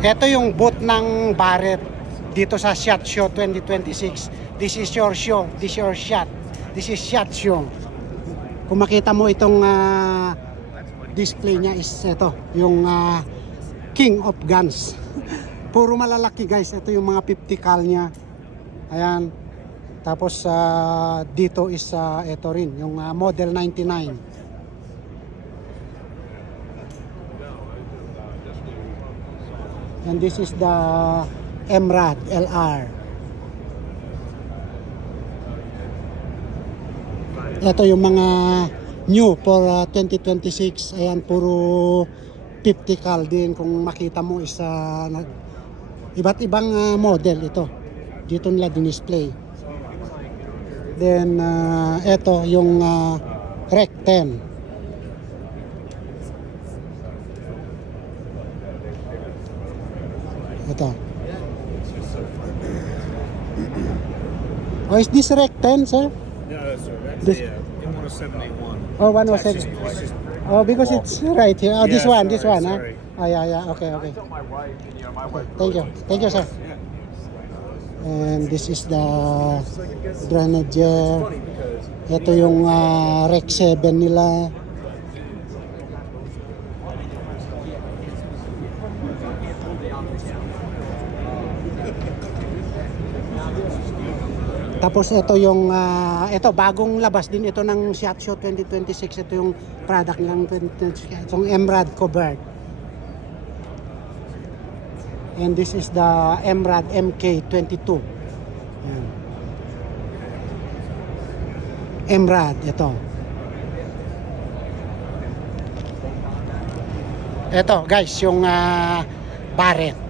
Ito yung booth ng Barrett dito sa SHOT Show 2026. This is your show, this is your shot. This is SHOT Show. Kung makita mo itong display niya is ito, yung King of Guns. Puro malalaki guys, ito yung mga 50 cal niya. Ayan. Tapos dito is ito rin, yung Model 99. And this is the Emrad LR. Ito yung mga new for 2026. Ayan, puro 50 cal din. Kung makita mo is iba't ibang model ito. Dito nila din-display. Then ito yung Rec 10. Ito. Oh, is this Rec 10, sir? No, sir. That's This- a M17A1. Oh, 107. Oh, because it's right here. Oh, this Yeah, one, this sorry, one, sorry. huh? Oh, yeah. Okay. My wife, my wife. Thank you. Thank you, sir. And this is the Grenadier. Funny because Ito yung Rec 7 nila. Tapos ito yung ito bagong labas din ito ng SHOT Show 2026. Ito yung product ng 2026, itong Emrad covered. And this is the Emrad MK22. Yan. Emrad ito. Ito guys yung Barrett.